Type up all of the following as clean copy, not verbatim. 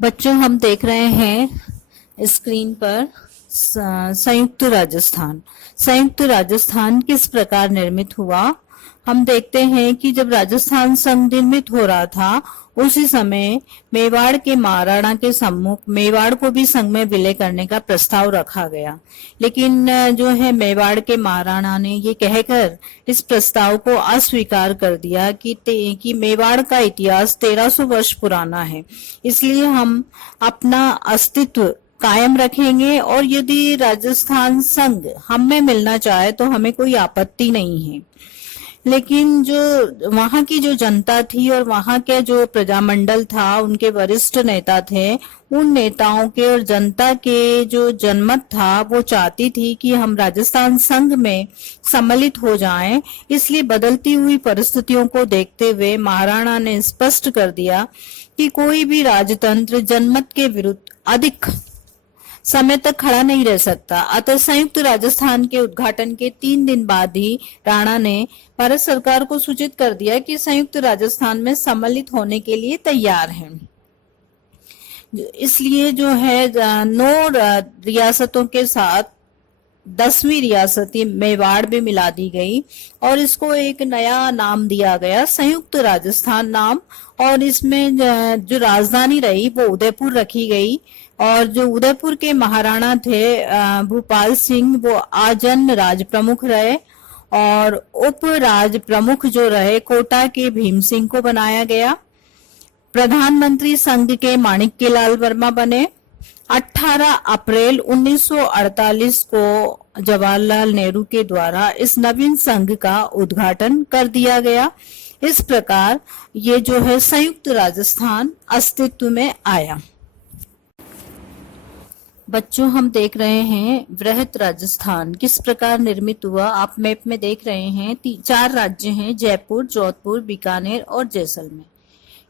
बच्चों, हम देख रहे हैं स्क्रीन पर संयुक्त राजस्थान। संयुक्त राजस्थान किस प्रकार निर्मित हुआ? हम देखते हैं कि जब राजस्थान संघ निर्मित हो रहा था, उसी समय मेवाड़ के महाराणा के सम्मुख मेवाड़ को भी संघ में विलय करने का प्रस्ताव रखा गया। लेकिन जो है मेवाड़ के महाराणा ने ये कहकर इस प्रस्ताव को अस्वीकार कर दिया कि मेवाड़ का इतिहास 1300 वर्ष पुराना है, इसलिए हम अपना अस्तित्व कायम रखेंगे और यदि राजस्थान संघ हम में मिलना चाहे तो हमें कोई आपत्ति नहीं है। लेकिन जो वहां की जो जनता थी और वहां के जो प्रजामंडल था, उनके वरिष्ठ नेता थे, उन नेताओं के और जनता के जो जनमत था वो चाहती थी कि हम राजस्थान संघ में सम्मिलित हो जाएं। इसलिए बदलती हुई परिस्थितियों को देखते हुए महाराणा ने स्पष्ट कर दिया कि कोई भी राजतंत्र जनमत के विरुद्ध अधिक समय तक खड़ा नहीं रह सकता। अतः संयुक्त राजस्थान के उद्घाटन के 3 दिन बाद ही राणा ने भारत सरकार को सूचित कर दिया कि संयुक्त राजस्थान में सम्मिलित होने के लिए तैयार है। इसलिए जो है 9 रियासतों के साथ 10वीं रियासती मेवाड़ भी मिला दी गई और इसको एक नया नाम दिया गया, संयुक्त राजस्थान नाम। और इसमें जो राजधानी रही वो उदयपुर रखी गई और जो उदयपुर के महाराणा थे भूपाल सिंह, वो आजन राज प्रमुख रहे और उप राज प्रमुख जो रहे कोटा के भीम सिंह को बनाया गया। प्रधानमंत्री संघ के माणिक्यलाल वर्मा बने। 18 अप्रैल 1948 को जवाहरलाल नेहरू के द्वारा इस नवीन संघ का उद्घाटन कर दिया गया। इस प्रकार ये जो है संयुक्त राजस्थान अस्तित्व में आया। बच्चों, हम देख रहे हैं वृहत राजस्थान किस प्रकार निर्मित हुआ। आप मैप में देख रहे हैं 4 राज्य हैं, जयपुर, जोधपुर, बीकानेर और जैसलमेर।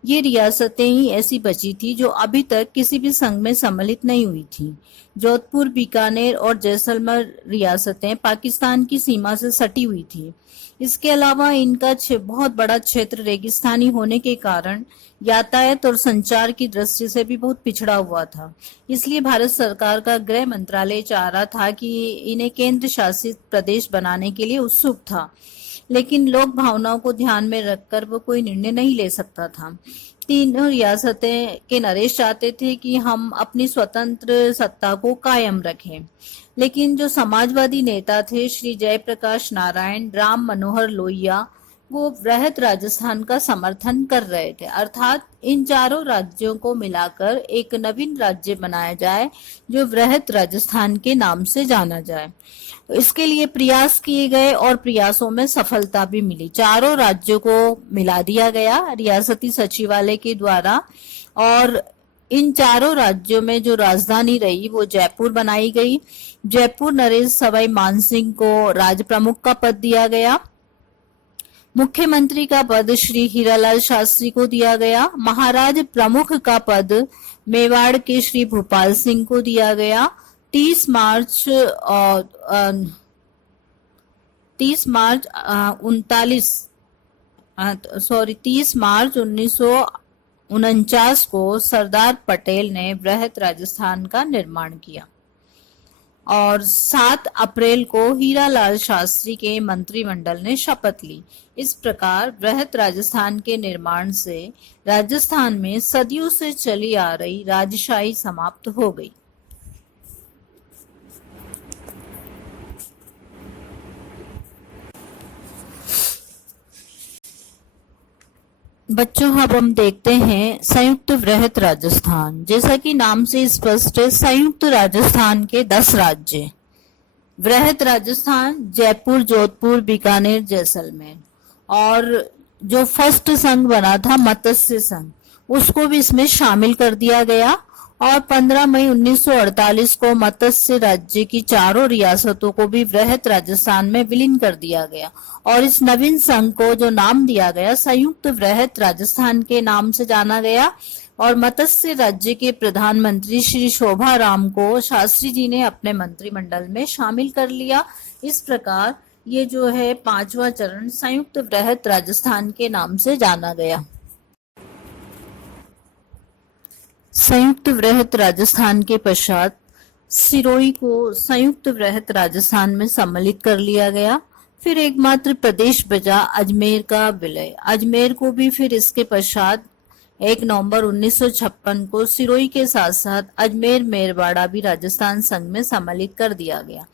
ये रियासतें ही ऐसी बची थी जो अभी तक किसी भी संघ में सम्मिलित नहीं हुई थी। जोधपुर, बीकानेर और जैसलमेर रियासतें पाकिस्तान की सीमा से सटी हुई थी। इसके अलावा इनका बहुत बड़ा क्षेत्र रेगिस्तानी होने के कारण यातायात और संचार की दृष्टि से भी बहुत पिछड़ा हुआ था। इसलिए भारत सरकार का गृह मंत्रालय चाह रहा था कि इन्हें केंद्र शासित प्रदेश बनाने के लिए उत्सुक था, लेकिन लोक भावनाओं को ध्यान में रखकर वो कोई निर्णय नहीं ले सकता था। तीनों रियासतें के नरेश चाहते थे कि हम अपनी स्वतंत्र सत्ता को कायम रखें, लेकिन जो समाजवादी नेता थे श्री जयप्रकाश नारायण, राम मनोहर लोहिया, वो वृहत राजस्थान का समर्थन कर रहे थे, अर्थात इन चारों राज्यों को मिलाकर एक नवीन राज्य बनाया जाए जो वृहत राजस्थान के नाम से जाना जाए। तो इसके लिए प्रयास किए गए और प्रयासों में सफलता भी मिली। चारों राज्यों को मिला दिया गया रियासती सचिवालय के द्वारा और इन चारों राज्यों में जो राजधानी रही वो जयपुर बनाई गई। जयपुर नरेश सवाई मानसिंह को राज प्रमुख का पद दिया गया। मुख्यमंत्री का पद श्री हीरालाल शास्त्री को दिया गया। महाराज प्रमुख का पद मेवाड़ के श्री भूपाल सिंह को दिया गया। 30 मार्च 1949 को सरदार पटेल ने वृहत राजस्थान का निर्माण किया और 7 अप्रैल को हीरालाल शास्त्री के मंत्रिमंडल ने शपथ ली। इस प्रकार वृहत राजस्थान के निर्माण से राजस्थान में सदियों से चली आ रही राजशाही समाप्त हो गई। बच्चों, अब हम देखते हैं संयुक्त वृहत राजस्थान। जैसा कि नाम से स्पष्ट है, संयुक्त राजस्थान के 10 राज्य। वृहत राजस्थान जयपुर, जोधपुर, बीकानेर, जैसलमेर। और जो फर्स्ट संघ बना था मत्स्य संघ, उसको भी इसमें शामिल कर दिया गया और 15 मई 1948 को मत्स्य राज्य की चारों रियासतों को भी वृहत राजस्थान में विलीन कर दिया गया और इस नवीन संघ को जो नाम दिया गया संयुक्त वृहत राजस्थान के नाम से जाना गया। और मत्स्य राज्य के प्रधानमंत्री श्री शोभा राम को शास्त्री जी ने अपने मंत्रिमंडल में शामिल कर लिया। इस प्रकार ये जो है 5वां चरण संयुक्त वृहत राजस्थान के नाम से जाना गया। संयुक्त वृहत राजस्थान के पश्चात सिरोही को संयुक्त वृहत राजस्थान में सम्मिलित कर लिया गया। फिर एकमात्र प्रदेश बचा अजमेर का विलय। अजमेर को भी फिर इसके पश्चात 1 नवंबर 1956 को सिरोही के साथ साथ अजमेर मेरवाड़ा भी राजस्थान संघ में सम्मिलित कर दिया गया।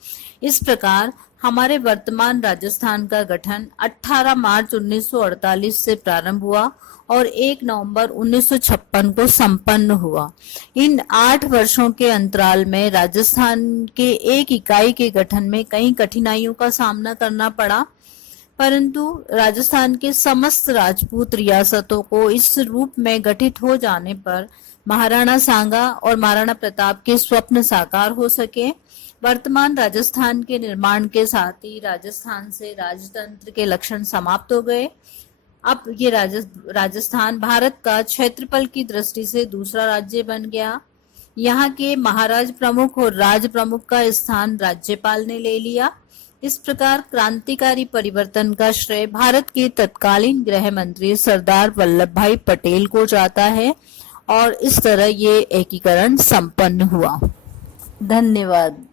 इस प्रकार हमारे वर्तमान राजस्थान का गठन 18 मार्च 1948 से प्रारंभ हुआ और 1 नवंबर 1956 को संपन्न हुआ। इन 8 वर्षों के अंतराल में राजस्थान के एक इकाई के गठन में कई कठिनाइयों का सामना करना पड़ा, परंतु राजस्थान के समस्त राजपूत रियासतों को इस रूप में गठित हो जाने पर महाराणा सांगा और महाराणा प्रताप के स्वप्न साकार हो सके। वर्तमान राजस्थान के निर्माण के साथ ही राजस्थान से राजतंत्र के लक्षण समाप्त हो गए। अब ये राजस्थान भारत का क्षेत्रफल की दृष्टि से दूसरा राज्य बन गया। यहाँ के महाराज प्रमुख और राज प्रमुख का स्थान राज्यपाल ने ले लिया। इस प्रकार क्रांतिकारी परिवर्तन का श्रेय भारत के तत्कालीन गृह मंत्री सरदार वल्लभ भाई पटेल को जाता है और इस तरह ये एकीकरण संपन्न हुआ। धन्यवाद।